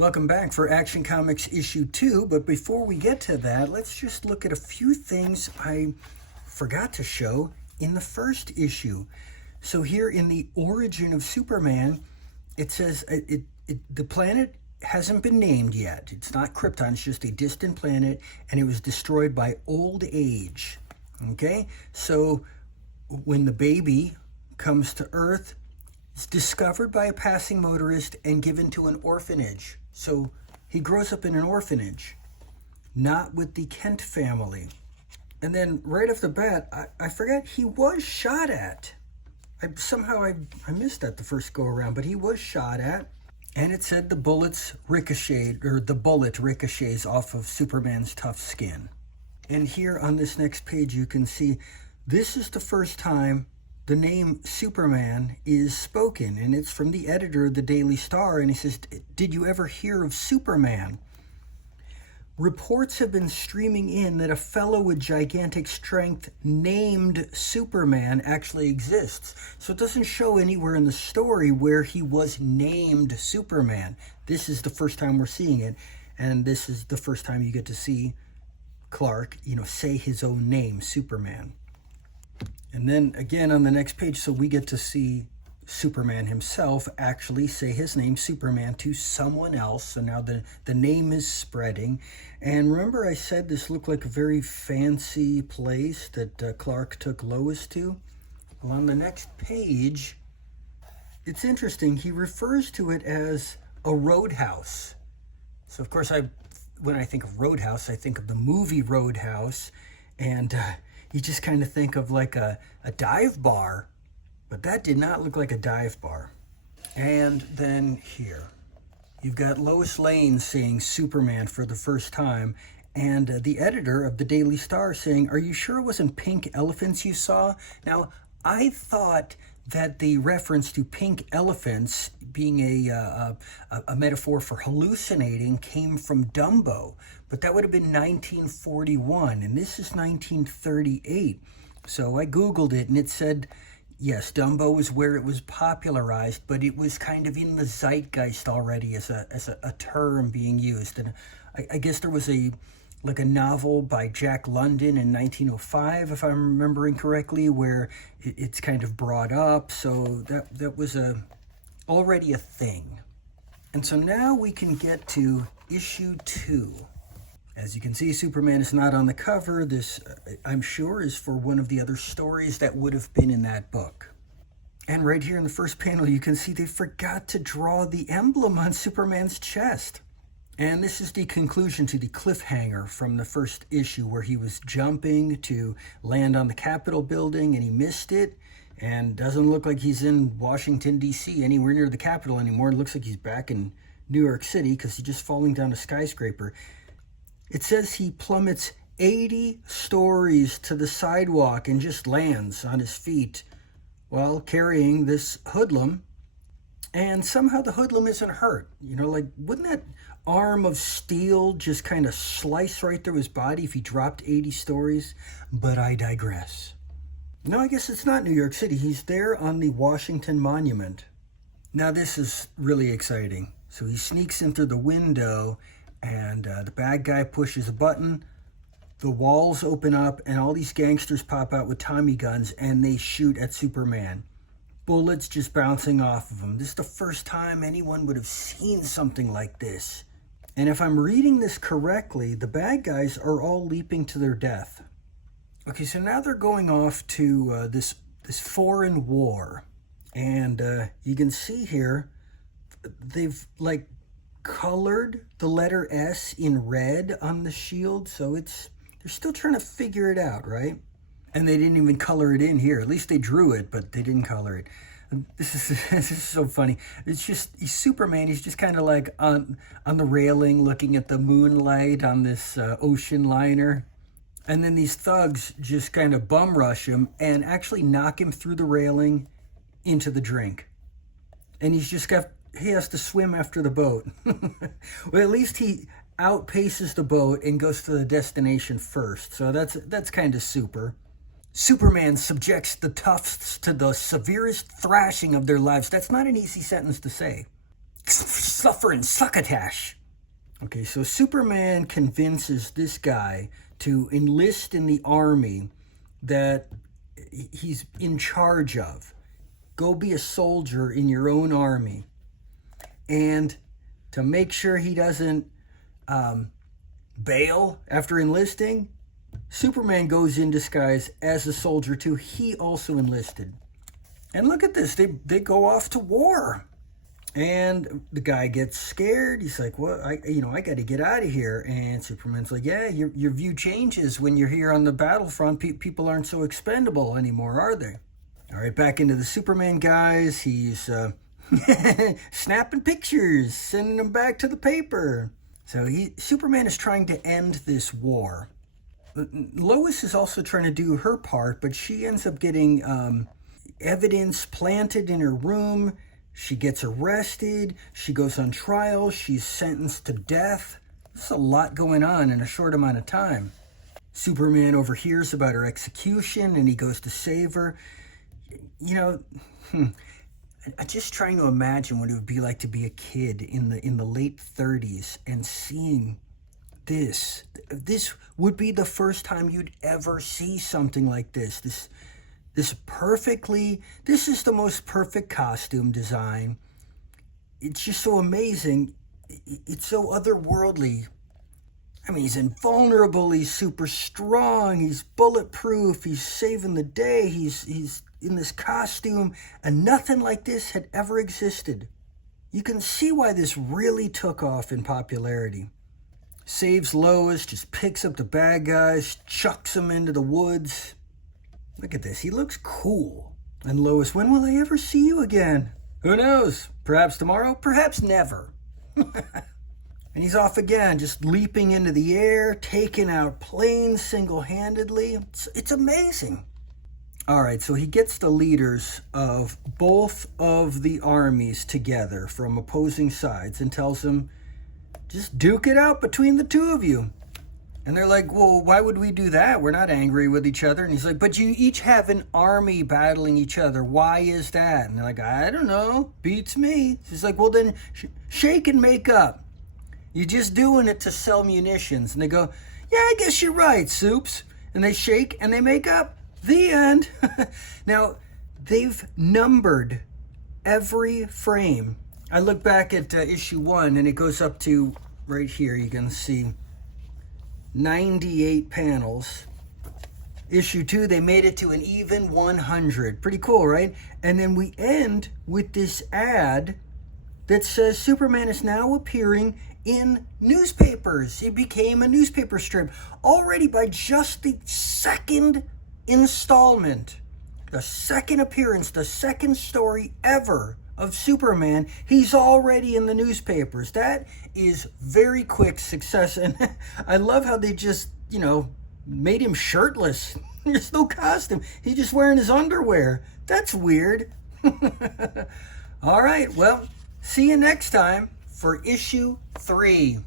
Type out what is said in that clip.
Welcome back for Action Comics issue 2, but before we get to that, let's just look at a few things I forgot to show in the first issue. So here in the origin of Superman, it says the planet hasn't been named yet. It's not Krypton, it's just a distant planet, and it was destroyed by old age. Okay? So when the baby comes to Earth, it's discovered by a passing motorist and given to an orphanage. So he grows up in an orphanage, not with the Kent family. And then right off the bat, I forgot he was shot at. I missed that the first go around, but he was shot at. And it said the bullet ricochets off of Superman's tough skin. And here on this next page, you can see this is the first time the name Superman is spoken, and it's from the editor of the Daily Star, and he says, "Did you ever hear of Superman? Reports have been streaming in that a fellow with gigantic strength named Superman actually exists." So it doesn't show anywhere in the story where he was named Superman. This is the first time we're seeing it, and this is the first time you get to see Clark, say his own name, Superman. And then again on the next page, so we get to see Superman himself actually say his name, Superman, to someone else. So now the name is spreading. And remember I said this looked like a very fancy place that Clark took Lois to? Well, on the next page, it's interesting. He refers to it as a roadhouse. So of course, when I think of roadhouse, I think of the movie Roadhouse. And you just kind of think of like a dive bar, but that did not look like a dive bar. And then here, you've got Lois Lane saying Superman for the first time, and the editor of the Daily Star saying, "Are you sure it wasn't pink elephants you saw?" Now, I thought that the reference to pink elephants being a metaphor for hallucinating came from Dumbo, but that would have been 1941, and this is 1938. So I Googled it, and it said, yes, Dumbo was where it was popularized, but it was kind of in the zeitgeist already as a term being used. And I guess there was a novel by Jack London in 1905, if I'm remembering correctly, where it's kind of brought up. So that was already a thing. And so now we can get to issue 2. As you can see, Superman is not on the cover. This, I'm sure, is for one of the other stories that would have been in that book. And right here in the first panel, you can see they forgot to draw the emblem on Superman's chest. And this is the conclusion to the cliffhanger from the first issue, where he was jumping to land on the Capitol building and he missed it. And doesn't look like he's in Washington, D.C., anywhere near the Capitol anymore. It looks like he's back in New York City because he's just falling down a skyscraper. It says he plummets 80 stories to the sidewalk and just lands on his feet while carrying this hoodlum. And somehow the hoodlum isn't hurt. Wouldn't that arm of steel just kind of slice right through his body if he dropped 80 stories? But I digress. No, I guess it's not New York City. He's there on the Washington Monument. Now this is really exciting. So he sneaks in through the window, and the bad guy pushes a button, the walls open up, and all these gangsters pop out with Tommy guns, and they shoot at Superman. Bullets just bouncing off of him. This is the first time anyone would have seen something like this. And if I'm reading this correctly, the bad guys are all leaping to their death. Okay, so now they're going off to this foreign war. And you can see here, they've colored the letter S in red on the shield, so they're still trying to figure it out, right? And they didn't even color it in here. At least they drew it, but they didn't color it. This is so funny. It's just Superman. He's just kind of like on the railing, looking at the moonlight on this ocean liner, and then these thugs just kind of bum rush him and actually knock him through the railing into the drink, and he has to swim after the boat. Well, at least he outpaces the boat and goes to the destination first. So that's kind of super. Superman subjects the toughs to the severest thrashing of their lives. That's not an easy sentence to say. suffering succotash. Okay, so Superman convinces this guy to enlist in the army that he's in charge of. Go be a soldier in your own army. And to make sure he doesn't bail after enlisting, Superman goes in disguise as a soldier too. He also enlisted. And look at this, they go off to war. And the guy gets scared. He's like, "Well, I got to get out of here." And Superman's like, "Yeah, your view changes when you're here on the battlefront. People aren't so expendable anymore, are they?" All right, back into the Superman guys. He's snapping pictures, sending them back to the paper. So Superman is trying to end this war. Lois is also trying to do her part, but she ends up getting evidence planted in her room. She gets arrested. She goes on trial. She's sentenced to death. There's a lot going on in a short amount of time. Superman overhears about her execution, and he goes to save her. I'm just trying to imagine what it would be like to be a kid in the late 30s and seeing this. This would be the first time you'd ever see something like this. This is the most perfect costume design. It's just so amazing. It's so otherworldly. I mean, he's invulnerable, he's super strong, he's bulletproof, he's saving the day, he's in this costume, and nothing like this had ever existed. You can see why this really took off in popularity. Saves Lois, just picks up the bad guys, chucks them into the woods. Look at this, he looks cool. And Lois, when will I ever see you again? Who knows? Perhaps tomorrow, perhaps never. And he's off again, just leaping into the air, taking out planes single-handedly. It's amazing. All right, so he gets the leaders of both of the armies together from opposing sides and tells them, just duke it out between the two of you. And they're like, well, why would we do that? We're not angry with each other. And he's like, but you each have an army battling each other. Why is that? And they're like, I don't know. Beats me. He's like, well, then shake and make up. You're just doing it to sell munitions. And they go, yeah, I guess you're right, Soups. And they shake and they make up. The end. Now, they've numbered every frame. I look back at issue 1 and it goes up to right here. You can see 98 panels. Issue 2, they made it to an even 100. Pretty cool, right? And then we end with this ad that says Superman is now appearing in newspapers. It became a newspaper strip already by just the second installment, the second appearance, the second story ever of Superman. He's already in the newspapers. That is very quick success. And I love how they just, made him shirtless. There's no costume. He's just wearing his underwear. That's weird. All right, well, see you next time for issue 3.